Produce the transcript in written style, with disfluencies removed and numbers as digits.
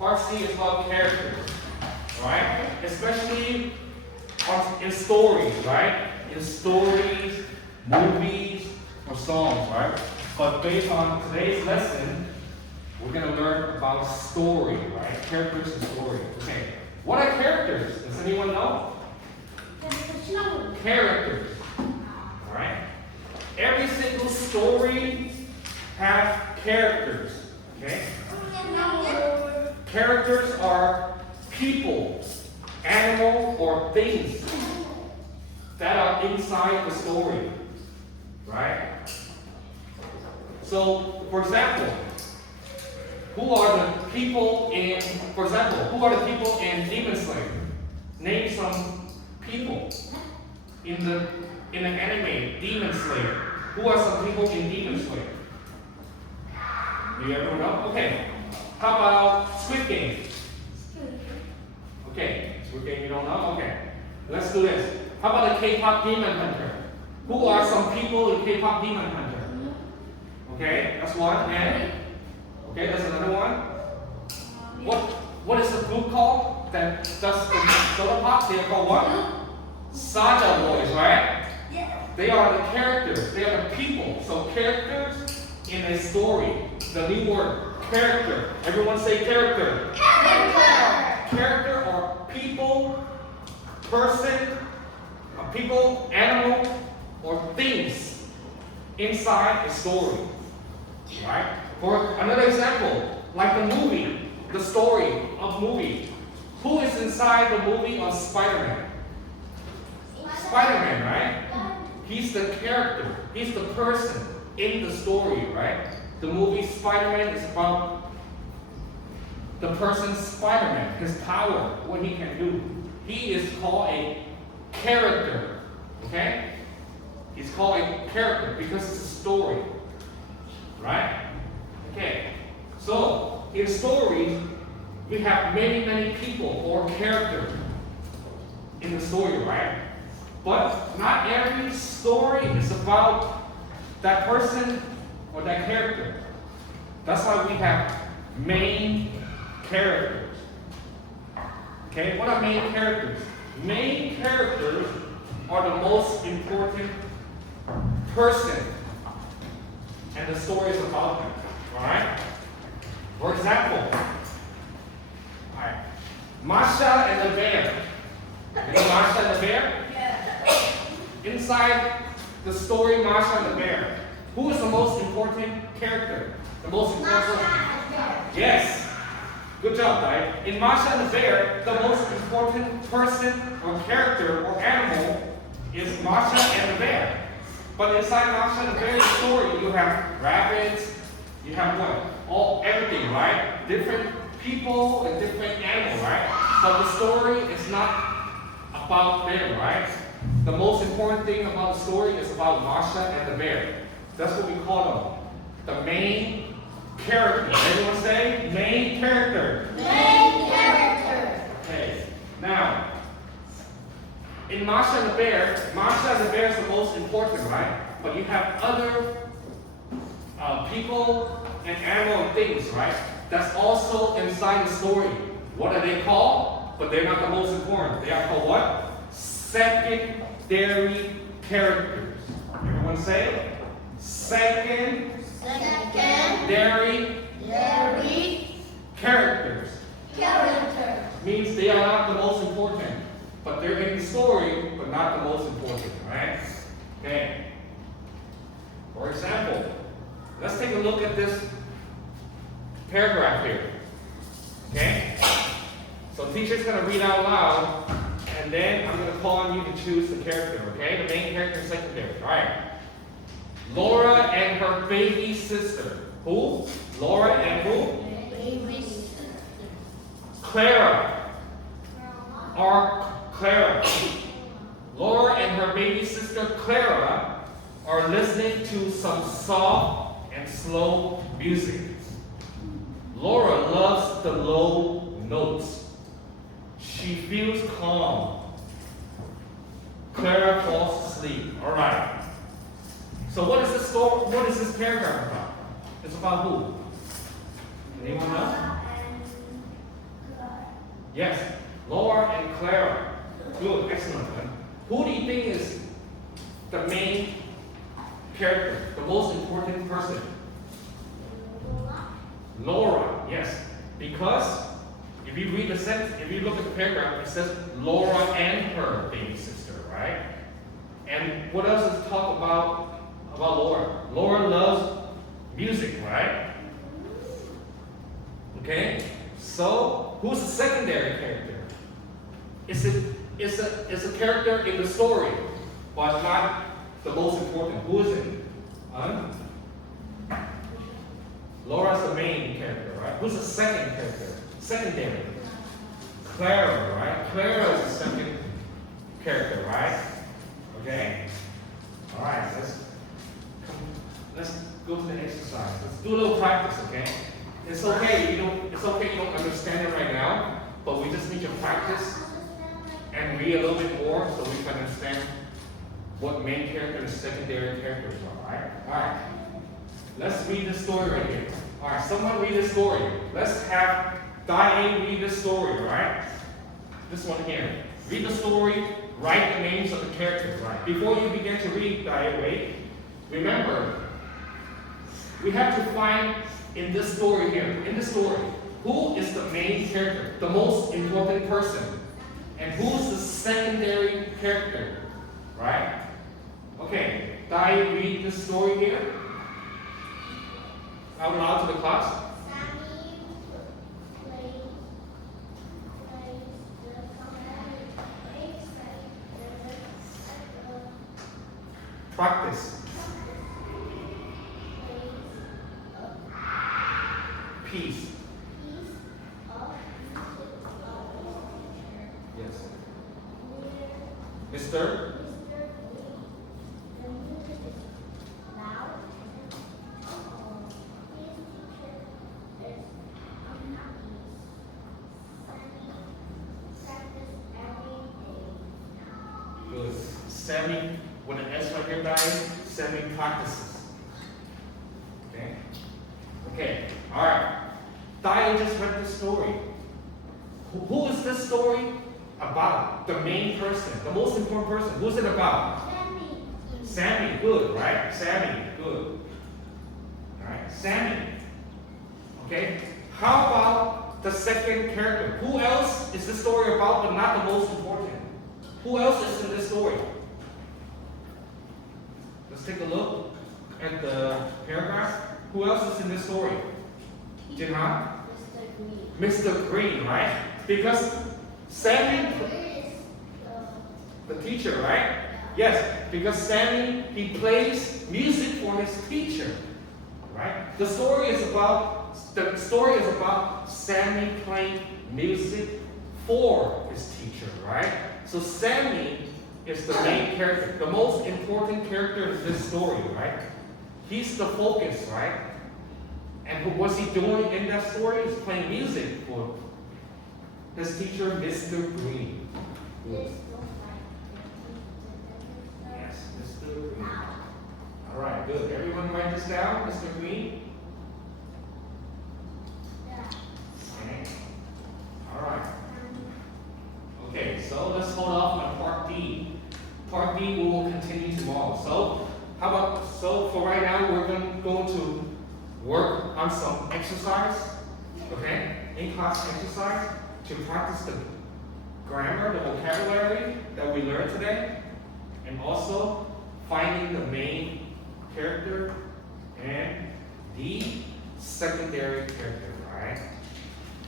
Part C is about characters, right? Especially in stories, right? In stories, movies, or songs, right? But based on today's lesson, we're going to learn about story, right? Characters and story. Okay. What are characters? Does anyone know? Characters. All right. Every single story has characters. Okay. Characters are people, animals, or things that are inside the story. Right? So, for example, who are the people in Demon Slayer? Name some people in the anime Demon Slayer. Who are some people in Demon Slayer? Do you ever know? Okay. How about Squid Game? Okay. Squid Game you don't know? Okay. Let's do this. How about the K-pop Demon Hunter? Who are some people in K-pop Demon Hunter? Okay, that's one. And okay, that's another one. What is the group called that does the soda pop? They are called what? Saga Boys, right? Yeah. They are the characters. They are the people. So characters in a story. The new word, character. Everyone say character. Character. Character are people, person, people, animal, or things inside a story. Right? For another example, like the movie, the story of movie. Who is inside the movie of Spider-Man? Spider-Man, right? He's the character. He's the person in the story, right? The movie Spider-Man is about the person Spider-Man, his power, what he can do. He is called a character. Okay? He's called a character because it's a story. Right? Okay. So, in stories, we have many people or characters in the story, right? But not every story is about that person or that character. That's why we have main characters. Okay, what are main characters? Main characters are the most important person, and the story is about them. Alright? For example, alright, Masha and the bear. You know Masha and the bear? Yeah. Inside the story Masha and the bear, who is the most important character? The most important person? Yes. Good job, right? In Masha and the bear, the most important person or character or animal is Masha and the bear. But inside Masha and the bear's story, you have rabbits, you have what? Everything, right? Different people and different animals, right? But the story is not about them, right? The most important thing about the story is about Masha and the bear. That's what we call them. The main character. Everyone say main character. Main character. Okay. Now, in Masha and the bear is the most important, right? But you have other people and animal and things, right? That's also inside the story. What are they called? But they're not the most important. They are called what? Secondary characters. Everyone say secondary characters. Means they are not the most important, but they're in the story, but not the most important, right? Okay. For example, let's take a look at this paragraph here. Okay? So teacher's going to read out loud, and then I'm going to call on you to choose the character, okay? The main character and secondary. All right. Laura and her baby sister. Who? Laura and who? Baby sister. Clara. Clara. Laura and her baby sister Clara are listening to some soft and slow music. Laura loves the low notes. She feels calm. Clara falls asleep. All right. So what is this story? What is this paragraph about? It's about who? Anyone know? Yes, Laura and Clara. Good, excellent. Who do you think is the main character, the most important person? Laura, yes. Because if you read the sentence, if you look at the paragraph, it says Laura and her baby sister, right? And what else is talk about Laura? Laura loves music, right? Okay? So who's the secondary character? It's a character in the story, but not the most important. Who is it? Laura's the main character, right? Who's the second character? Secondary. Clara, right? Clara is the second character, right? Okay? Alright, let's go to the exercise. Let's do a little practice, okay? It's okay you don't understand it right now, but we just need to practice and read a little bit more so we can understand what main character and secondary characters are, right? Alright. Let's read the story right here. Alright, someone read the story. Let's have Diane read the story, right? This one here. Read the story, write the names of the characters, right? Before you begin to read, Diane, wait. Remember, we have to find in this story here, who is the main character, the most important person, and who's the secondary character, right? Okay, Diane, read the story here. Out loud to the class. Practice. Peace. Yes. Mr. Good. Sammy, with an S right here, guys, Sammy practices. Okay? Okay, alright. Diane just read the story. Who is this story about? The main person, the most important person. Who's it about? Sammy, good, right? Sammy, good. Alright, Sammy. Okay? How about the second character? Who else is the story about but not the most important? Who else is in this story? Let's take a look at the paragraph. Who else is in this story? Jinha? Mr. Green, right? Because Sammy, the teacher, right? Yes, because Sammy, he plays music for his teacher, right? The story is about Sammy playing music for his teacher, right? So Sammy is the main character, the most important character in this story, right? He's the focus, right? And what's he doing in that story? He's playing music for his teacher, Mr. Green. Good. Yes, Mr. Green. All right, good. Everyone write this down, Mr. Green. Okay. All right. Okay, so let's hold off on part D. Part D we will continue tomorrow. So for right now, we're going to work on some exercise, okay? In-class exercise to practice the grammar, the vocabulary that we learned today, and also finding the main character and the secondary character, right?